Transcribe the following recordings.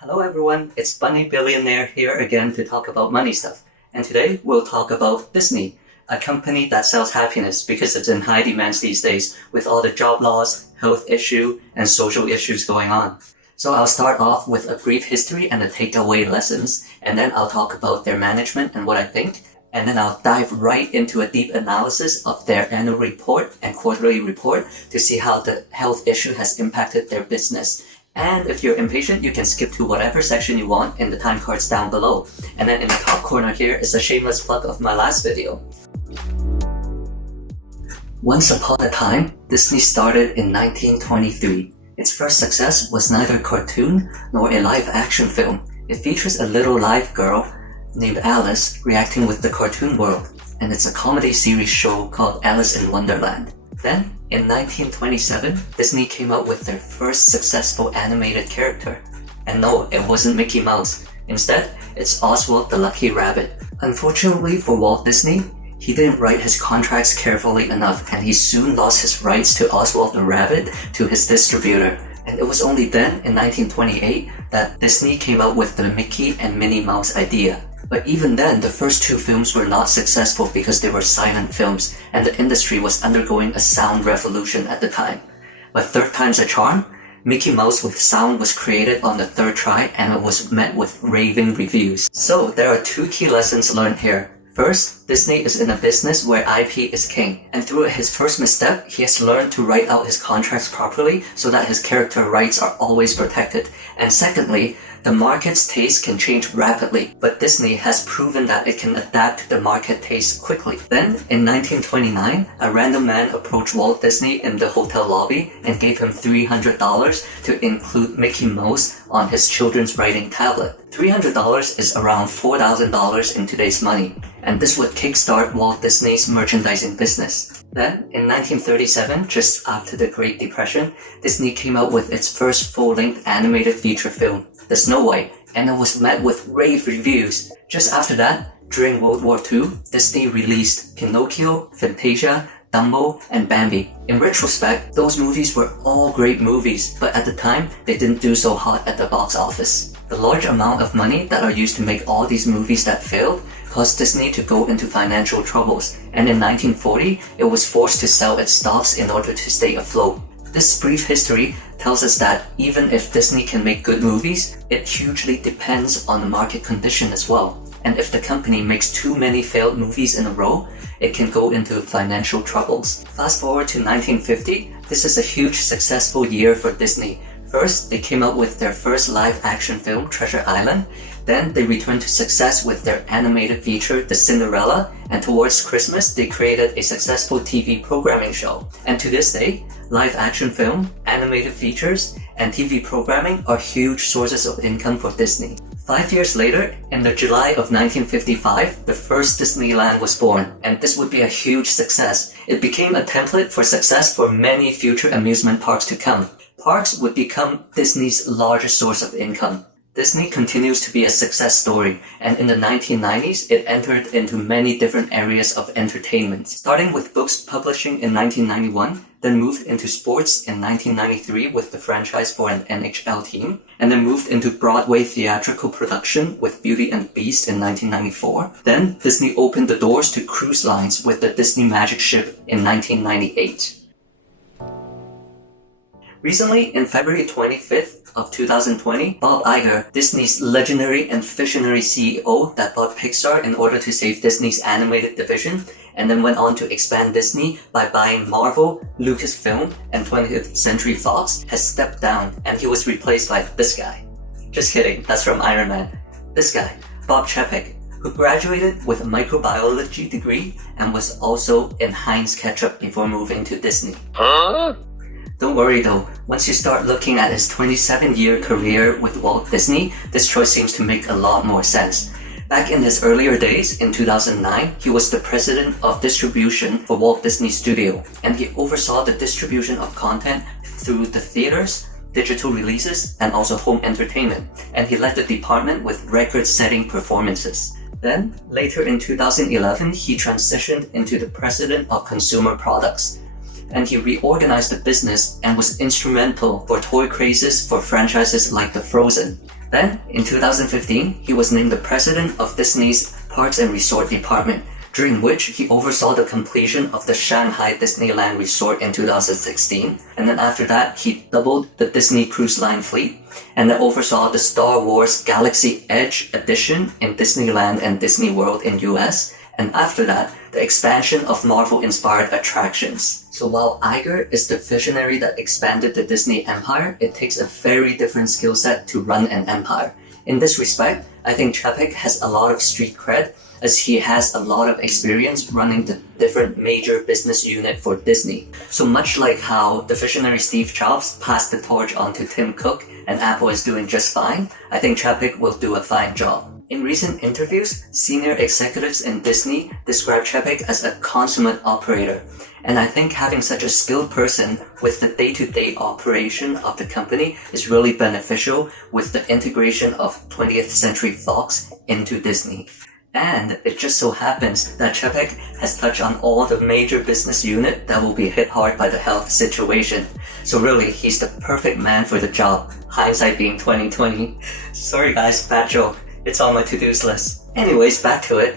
Hello everyone, it's Bunny Billionaire here again to talk about money stuff. And today we'll talk about Disney, a company that sells happiness because it's in high demands these days with all the job loss, health issue, and social issues going on. So I'll start off with a brief history and the takeaway lessons, and then I'll talk about their management and what I think, and then I'll dive right into a deep analysis of their annual report and quarterly report to see how the health issue has impacted their business. And if you're impatient, you can skip to whatever section you want in the time cards down below. And then in the top corner here is a shameless plug of my last video. Once upon a time, Disney started in 1923. Its first success was neither a cartoon nor a live-action film. It features a little live girl named Alice reacting with the cartoon world, and it's a comedy series show called Alice in Wonderland. Then, in 1927, Disney came out with their first successful animated character. And no, it wasn't Mickey Mouse. Instead, it's Oswald the Lucky Rabbit. Unfortunately for Walt Disney, he didn't write his contracts carefully enough, and he soon lost his rights to Oswald the Rabbit to his distributor. And it was only then, in 1928, that Disney came out with the Mickey and Minnie Mouse idea. But even then, the first two films were not successful because they were silent films, and the industry was undergoing a sound revolution at the time. But third time's a charm, Mickey Mouse with sound was created on the third try, and it was met with raving reviews. So there are two key lessons learned here. First, Disney is in a business where IP is king, and through his first misstep, he has learned to write out his contracts properly so that his character rights are always protected. And secondly, the market's taste can change rapidly, but Disney has proven that it can adapt to the market taste quickly. Then, in 1929, a random man approached Walt Disney in the hotel lobby and gave him $300 to include Mickey Mouse on his children's writing tablet. $300 is around $4,000 in today's money, and this would kickstart Walt Disney's merchandising business. Then, in 1937, just after the Great Depression, Disney came out with its first full-length animated feature film, The Snow White, and it was met with rave reviews. Just after that, during World War II, Disney released Pinocchio, Fantasia, Dumbo, and Bambi. In retrospect, those movies were all great movies, but at the time, they didn't do so hot at the box office. The large amount of money that are used to make all these movies that failed caused Disney to go into financial troubles, and in 1940, it was forced to sell its stocks in order to stay afloat. This brief history tells us that even if Disney can make good movies, it hugely depends on the market condition as well. And if the company makes too many failed movies in a row, it can go into financial troubles. Fast forward to 1950, this is a huge successful year for Disney. First, they came out with their first live-action film, Treasure Island. Then, they returned to success with their animated feature, The Cinderella, and towards Christmas, they created a successful TV programming show. And to this day, live-action film, animated features, and TV programming are huge sources of income for Disney. 5 years later, in the July of 1955, the first Disneyland was born, and this would be a huge success. It became a template for success for many future amusement parks to come. Parks would become Disney's largest source of income. Disney continues to be a success story, and in the 1990s, it entered into many different areas of entertainment, starting with books publishing in 1991, then moved into sports in 1993 with the franchise for an NHL team, and then moved into Broadway theatrical production with Beauty and the Beast in 1994. Then Disney opened the doors to cruise lines with the Disney Magic Ship in 1998. Recently, in February 25th of 2020, Bob Iger, Disney's legendary and visionary CEO that bought Pixar in order to save Disney's animated division, and then went on to expand Disney by buying Marvel, Lucasfilm, and 20th Century Fox, has stepped down, and he was replaced by this guy. Just kidding, that's from Iron Man. This guy, Bob Chapek, who graduated with a microbiology degree and was also in Heinz Ketchup before moving to Disney. Don't worry though, once you start looking at his 27-year career with Walt Disney, this choice seems to make a lot more sense. Back in his earlier days, in 2009, he was the president of distribution for Walt Disney Studio, and he oversaw the distribution of content through the theaters, digital releases, and also home entertainment, and he led the department with record-setting performances. Then, later in 2011, he transitioned into the president of consumer products, and he reorganized the business and was instrumental for toy crazes for franchises like the Frozen. Then, in 2015, he was named the president of Disney's Parks and Resort Department, during which he oversaw the completion of the Shanghai Disneyland Resort in 2016, and then after that, he doubled the Disney Cruise Line fleet, and then oversaw the Star Wars Galaxy Edge edition in Disneyland and Disney World in US, and after that, the expansion of Marvel-inspired attractions. So while Iger is the visionary that expanded the Disney empire, it takes a very different skill set to run an empire. In this respect, I think Chapek has a lot of street cred, as he has a lot of experience running the different major business unit for Disney. So much like how the visionary Steve Jobs passed the torch on to Tim Cook and Apple is doing just fine, I think Chapek will do a fine job. In recent interviews, senior executives in Disney describe Chapek as a consummate operator, and I think having such a skilled person with the day-to-day operation of the company is really beneficial with the integration of 20th Century Fox into Disney. And it just so happens that Chapek has touched on all the major business unit that will be hit hard by the health situation. So really, he's the perfect man for the job, hindsight being 2020. Sorry guys, bad joke. It's on my to-dos list. Anyways, back to it.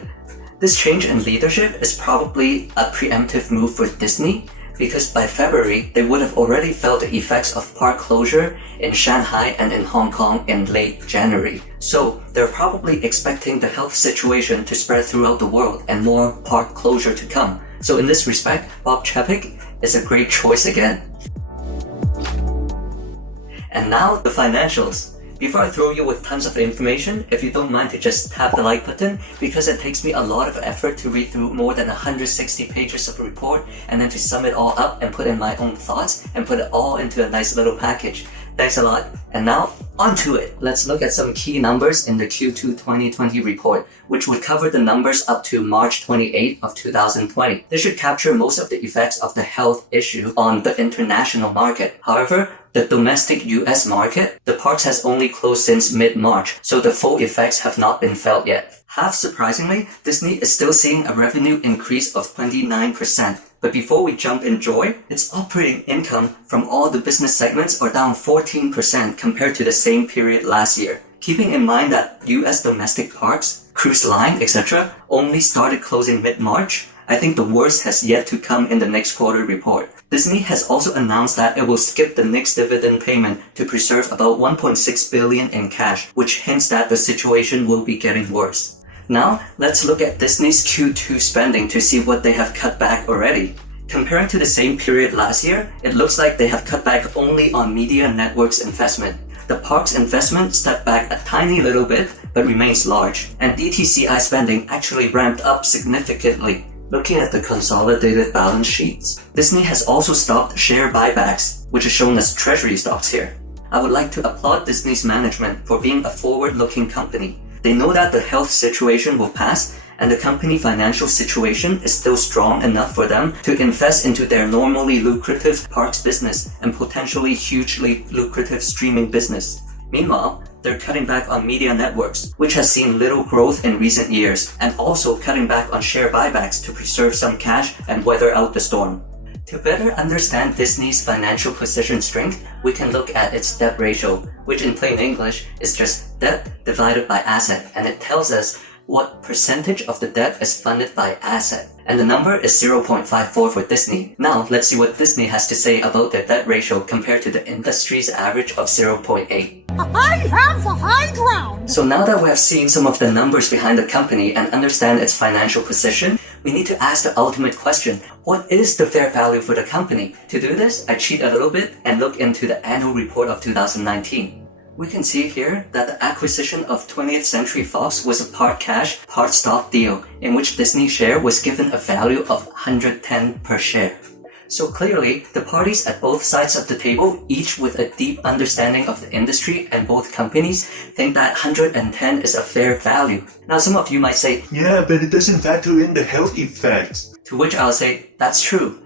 This change in leadership is probably a preemptive move for Disney, because by February, they would have already felt the effects of park closure in Shanghai and in Hong Kong in late January. So they're probably expecting the health situation to spread throughout the world and more park closure to come. So in this respect, Bob Chapek is a great choice again. And now the financials. Before I throw you with tons of information, if you don't mind to just tap the like button, because it takes me a lot of effort to read through more than 160 pages of a report and then to sum it all up and put in my own thoughts and put it all into a nice little package. Thanks a lot. And now, on to it. Let's look at some key numbers in the Q2 2020 report, which would cover the numbers up to March 28th of 2020. This should capture most of the effects of the health issue on the international market. However, the domestic US market, the parks has only closed since mid-March, so the full effects have not been felt yet. Half surprisingly, Disney is still seeing a revenue increase of 29%. But before we jump in joy, its operating income from all the business segments are down 14% compared to the same period last year. Keeping in mind that US domestic parks, cruise line, etc. only started closing mid-March, I think the worst has yet to come in the next quarter report. Disney has also announced that it will skip the next dividend payment to preserve about $1.6 billion in cash, which hints that the situation will be getting worse. Now, let's look at Disney's Q2 spending to see what they have cut back already. Comparing to the same period last year, it looks like they have cut back only on media networks investment. The park's investment stepped back a tiny little bit, but remains large, and DTCI spending actually ramped up significantly. Looking at the consolidated balance sheets, Disney has also stopped share buybacks, which is shown as treasury stocks here. I would like to applaud Disney's management for being a forward-looking company. They know that the health situation will pass, and the company financial situation is still strong enough for them to invest into their normally lucrative parks business and potentially hugely lucrative streaming business. Meanwhile, they're cutting back on media networks, which has seen little growth in recent years, and also cutting back on share buybacks to preserve some cash and weather out the storm. To better understand Disney's financial position strength, we can look at its debt ratio, which in plain English is just debt divided by asset, and it tells us what percentage of the debt is funded by asset. And the number is 0.54 for Disney. Now, let's see what Disney has to say about their debt ratio compared to the industry's average of 0.8. I have the high ground! So now that we have seen some of the numbers behind the company and understand its financial position, we need to ask the ultimate question: what is the fair value for the company? To do this, I cheat a little bit and look into the annual report of 2019. We can see here that the acquisition of 20th Century Fox was a part cash, part stock deal, in which Disney's share was given a value of $110 per share. So clearly, the parties at both sides of the table, each with a deep understanding of the industry and both companies, think that 110 is a fair value. Now some of you might say, yeah, but it doesn't factor in the health effects. To which I'll say, that's true.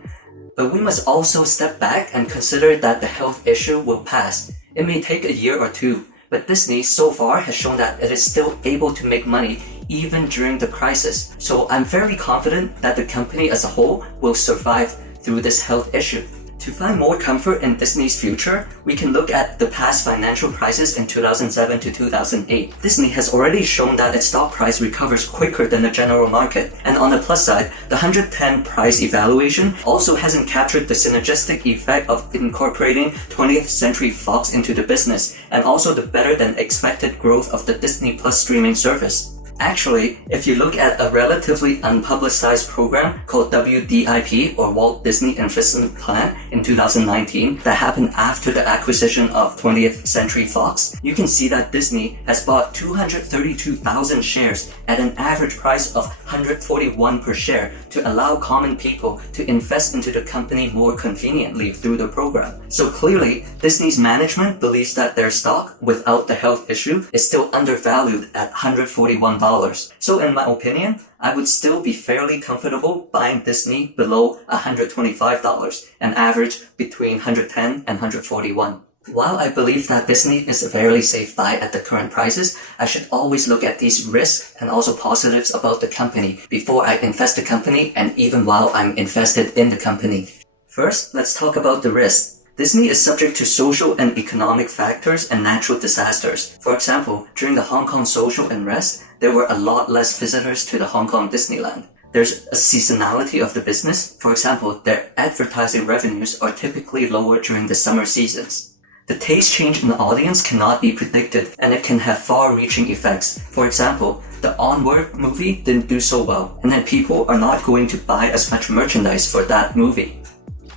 But we must also step back and consider that the health issue will pass. It may take a year or two, but Disney so far has shown that it is still able to make money even during the crisis. So I'm fairly confident that the company as a whole will survive through this health issue. To find more comfort in Disney's future, we can look at the past financial crisis in 2007 to 2008. Disney has already shown that its stock price recovers quicker than the general market. And on the plus side, the 110 price evaluation also hasn't captured the synergistic effect of incorporating 20th Century Fox into the business, and also the better than expected growth of the Disney Plus streaming service. Actually, if you look at a relatively unpublicized program called WDIP, or Walt Disney Investment Plan, in 2019 that happened after the acquisition of 20th Century Fox, you can see that Disney has bought 232,000 shares at an average price of $141 per share to allow common people to invest into the company more conveniently through the program. So clearly, Disney's management believes that their stock, without the health issue, is still undervalued at $141. So in my opinion, I would still be fairly comfortable buying Disney below $125, an average between $110 and $141. While I believe that Disney is a fairly safe buy at the current prices, I should always look at these risks and also positives about the company before I invest the company and even while I'm invested in the company. First, let's talk about the risks. Disney is subject to social and economic factors and natural disasters. For example, during the Hong Kong social unrest, there were a lot less visitors to the Hong Kong Disneyland. There's a seasonality of the business. For example, their advertising revenues are typically lower during the summer seasons. The taste change in the audience cannot be predicted, and it can have far-reaching effects. For example, the Onward movie didn't do so well, and then people are not going to buy as much merchandise for that movie.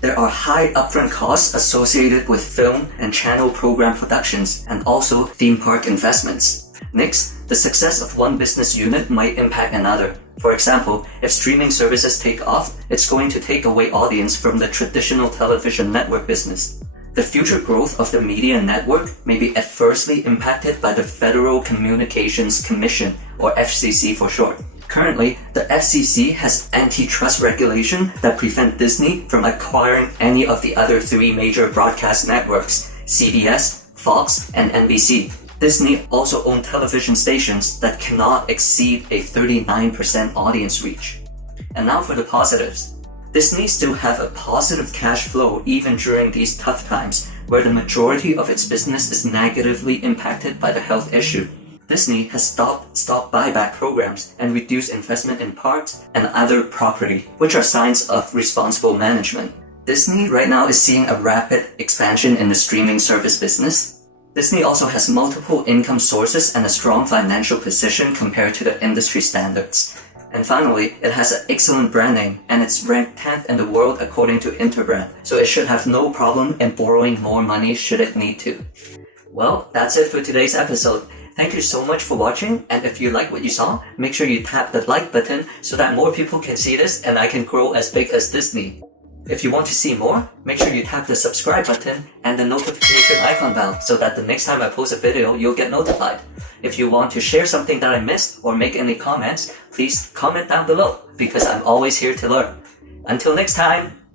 There are high upfront costs associated with film and channel program productions and also theme park investments. Next, the success of one business unit might impact another. For example, if streaming services take off, it's going to take away audience from the traditional television network business. The future growth of the media network may be adversely impacted by the Federal Communications Commission, or FCC for short. Currently, the FCC has antitrust regulation that prevent Disney from acquiring any of the other three major broadcast networks, CBS, Fox, and NBC. Disney also owns television stations that cannot exceed a 39% audience reach. And now for the positives. Disney still have a positive cash flow even during these tough times, where the majority of its business is negatively impacted by the health issue. Disney has stopped stock buyback programs and reduced investment in parks and other property, which are signs of responsible management. Disney right now is seeing a rapid expansion in the streaming service business. Disney also has multiple income sources and a strong financial position compared to the industry standards. And finally, it has an excellent brand name, and it's ranked 10th in the world according to Interbrand, so it should have no problem in borrowing more money should it need to. Well, that's it for today's episode. Thank you so much for watching, and if you like what you saw, make sure you tap the like button so that more people can see this and I can grow as big as Disney. If you want to see more, make sure you tap the subscribe button and the notification icon bell so that the next time I post a video, you'll get notified. If you want to share something that I missed or make any comments, please comment down below because I'm always here to learn. Until next time!